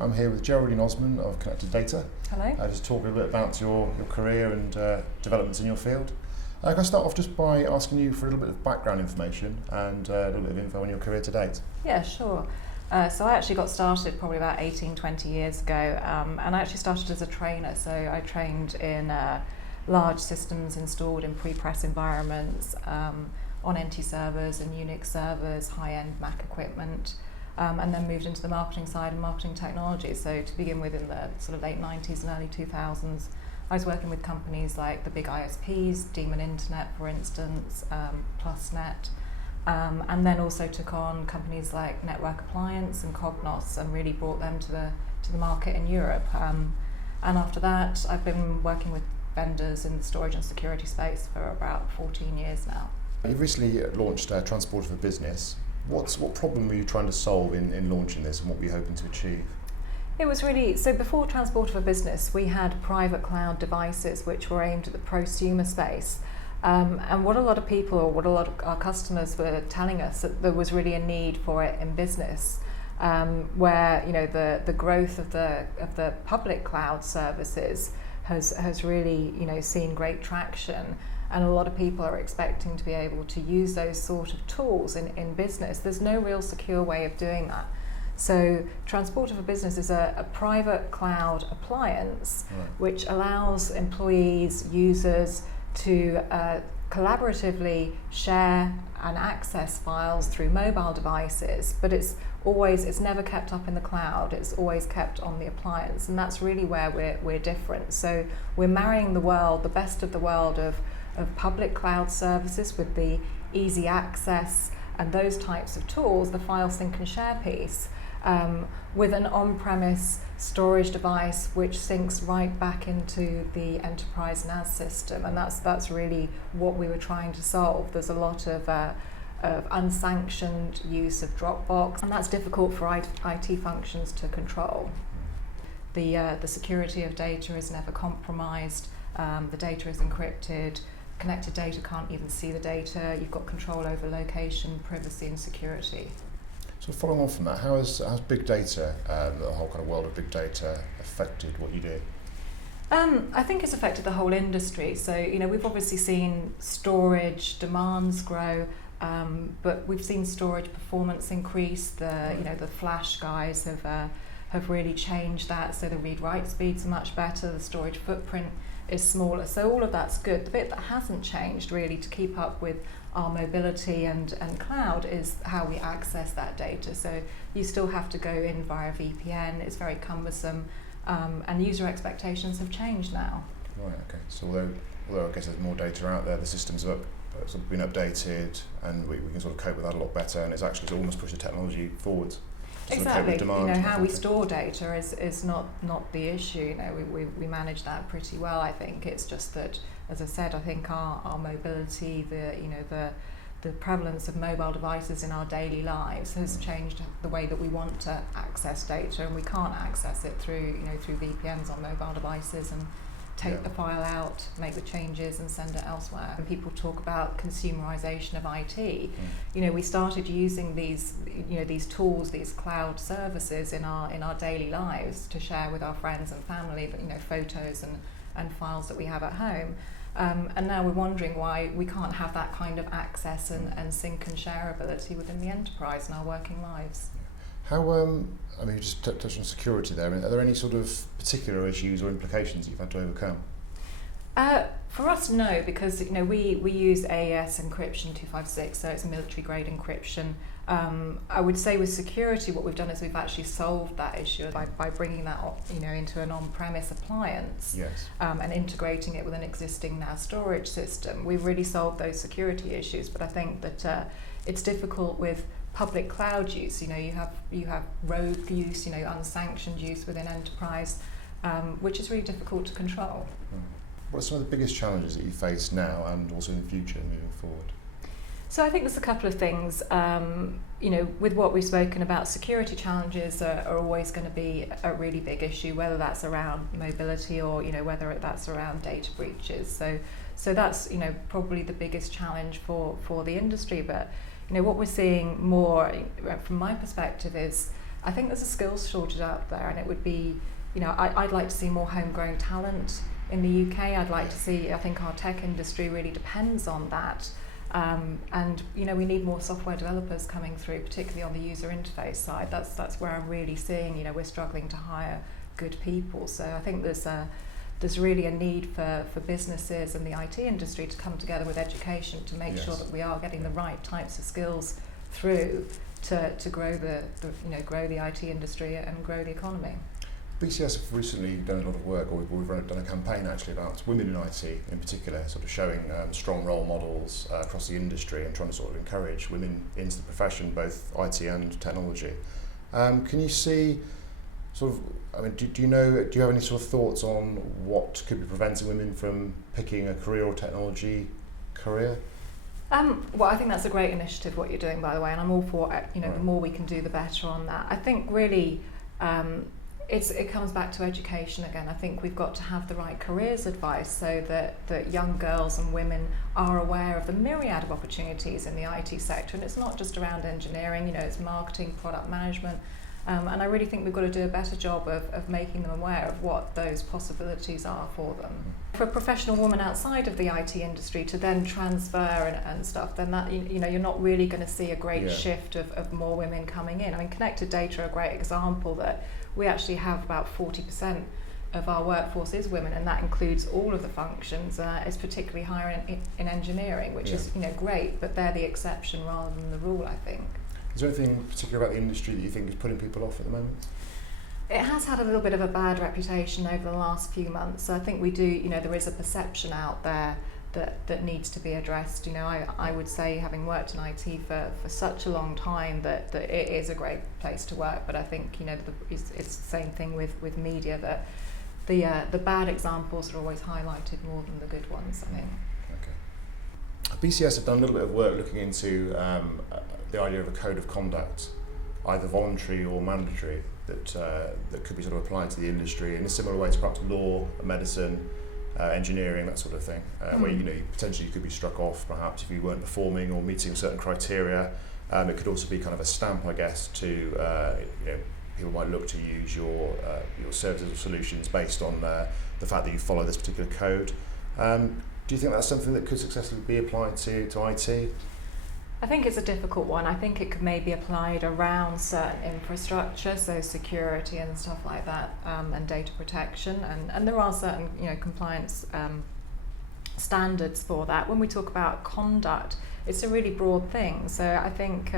I'm here with Geraldine Osman of Connected Data. Hello. Just talking a bit about your career and developments in your field. Can I start off just by asking you for a little bit of background information and a little bit of info on your career to date? Yeah, sure. So I actually got started probably about 18-20 years ago, and I actually started as a trainer. So I trained in large systems installed in pre-press environments, on NT servers and Unix servers, high-end Mac equipment. And then moved into the marketing side and marketing technology. So to begin with, in the sort of late 90s and early 2000s, I was working with companies like the big ISPs, Demon Internet, for instance, PlusNet, and then also took on companies like Network Appliance and Cognos and really brought them to the market in Europe. And after that, I've been working with vendors in the storage and security space for about 14 years now. You've recently launched Transporter for Business. What problem were you trying to solve in launching this, and what were you hoping to achieve? It was really, so before Transporter for Business, we had private cloud devices which were aimed at the prosumer space. And what a lot of people, or what a lot of our customers were telling us, that there was really a need for it in business, where the growth of the public cloud services has really seen great traction. And a lot of people are expecting to be able to use those sort of tools in business. There's no real secure way of doing that. So Transporter for Business is a private cloud appliance, right, which allows employees, users to collaboratively share and access files through mobile devices, but it's never kept up in the cloud, it's always kept on the appliance, and that's really where we're different. So we're marrying the best of the world of public cloud services with the easy access and those types of tools, the file sync and share piece, with an on-premise storage device which syncs right back into the enterprise NAS system, and that's really what we were trying to solve. There's a lot of unsanctioned use of Dropbox, and that's difficult for IT functions to control. The security of data is never compromised, the data is encrypted, connected data can't even see the data, you've got control over location, privacy and security. So following on from that, how has big data, the whole kind of world of big data, affected what you do? I think it's affected the whole industry. So we've obviously seen storage demands grow, but we've seen storage performance increase. The flash guys have really changed that. So the read-write speeds are much better. The storage footprint is smaller. So all of that's good. The bit that hasn't changed really to keep up with our mobility and cloud is how we access that data. So you still have to go in via VPN. It's very cumbersome, and user expectations have changed now. Right. Okay. So although I guess there's more data out there, the systems have sort of been updated, and we can sort of cope with that a lot better. And it's actually sort of almost pushed the technology forward. Exactly. How we store data is not the issue. We manage that pretty well. I think it's just that, as I said, I think our mobility, the prevalence of mobile devices in our daily lives has changed the way that we want to access data, and we can't access it through VPNs on mobile devices and take the file out, make the changes and send it elsewhere. And people talk about consumerization of IT. We started using these tools, these cloud services in our daily lives to share with our friends and family, photos and files that we have at home. And now we're wondering why we can't have that kind of access and sync and share ability within the enterprise in our working lives. How, you just touched on security there. Are there any sort of particular issues or implications you've had to overcome? For us, no, because we use AES encryption 256, so it's military grade encryption. I would say with security, what we've done is we've actually solved that issue by bringing that into an on-premise appliance. Yes. And integrating it with an existing NAS storage system. We've really solved those security issues, but I think that it's difficult with public cloud use. You have rogue use, unsanctioned use within enterprise, which is really difficult to control. What are some of the biggest challenges that you face now and also in the future moving forward? So I think there's a couple of things. With what we've spoken about, security challenges are always going to be a really big issue, whether that's around mobility or whether that's around data breaches. So that's probably the biggest challenge for the industry. But what we're seeing more from my perspective is I think there's a skills shortage out there, and it would be, I'd like to see more homegrown talent in the UK. I'd like to see, I think our tech industry really depends on that. And we need more software developers coming through, particularly on the user interface side. That's where I'm really seeing, we're struggling to hire good people. So I think there's really a need for businesses and the IT industry to come together with education to make sure that we are getting the right types of skills through to grow grow the IT industry and grow the economy. BCS have recently done a lot of work, or we've done a campaign actually about women in IT in particular, sort of showing strong role models across the industry and trying to sort of encourage women into the profession, both IT and technology. Can you see do you have any sort of thoughts on what could be preventing women from picking a career or technology career? Well, I think that's a great initiative what you're doing, by the way, and I'm all for it. The more we can do, the better on that. I think really it comes back to education again. I think we've got to have the right careers advice so that young girls and women are aware of the myriad of opportunities in the IT sector, and it's not just around engineering. It's marketing, product management. And I really think we've got to do a better job of making them aware of what those possibilities are for them. For a professional woman outside of the IT industry to then transfer and stuff, then that you're not really going to see a great shift of more women coming in. I mean, connected data are a great example that we actually have about 40% of our workforce is women, and that includes all of the functions. It's particularly higher in engineering, which is great, but they're the exception rather than the rule, I think. Is there anything particular about the industry that you think is putting people off at the moment? It has had a little bit of a bad reputation over the last few months. So I think we do, there is a perception out there that needs to be addressed. I would say, having worked in IT for such a long time, that it is a great place to work. But I think, it's the same thing with media, that the bad examples are always highlighted more than the good ones, I think. Okay. BCS have done a little bit of work looking into the idea of a code of conduct, either voluntary or mandatory, that could be sort of applied to the industry in a similar way to perhaps law, medicine, engineering, that sort of thing, where you potentially could be struck off perhaps if you weren't performing or meeting certain criteria. It could also be kind of a stamp, I guess, to people might look to use your services or solutions based on the fact that you follow this particular code. Do you think that's something that could successfully be applied to IT? I think it's a difficult one. I think it could maybe be applied around certain infrastructure, so security and stuff like that, and data protection, and there are certain compliance standards for that. When we talk about conduct, it's a really broad thing. So I think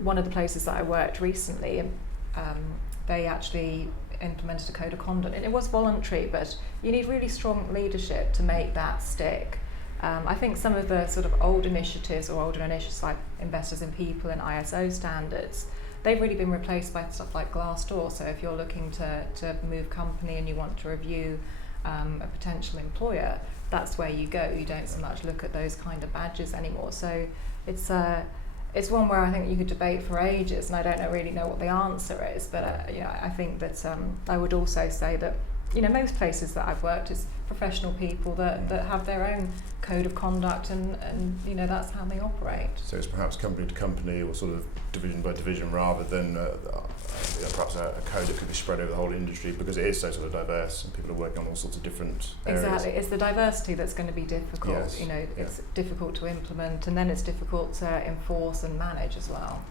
one of the places that I worked recently, they actually implemented a code of conduct, and it was voluntary, but you need really strong leadership to make that stick. I think some of the sort of older initiatives like Investors in People and ISO standards, they've really been replaced by stuff like Glassdoor. So if you're looking to move company and you want to review a potential employer, that's where you go. You don't so much look at those kind of badges anymore. So it's one where I think you could debate for ages, and I don't really know what the answer is. But I think that I would also say that most places that I've worked is professional people that have their own code of conduct, and that's how they operate. So it's perhaps company to company or sort of division by division rather than perhaps a code that could be spread over the whole industry, because it is so sort of diverse and people are working on all sorts of different areas. Exactly, it's the diversity that's going to be difficult. Yes. It's difficult to implement, and then it's difficult to enforce and manage as well.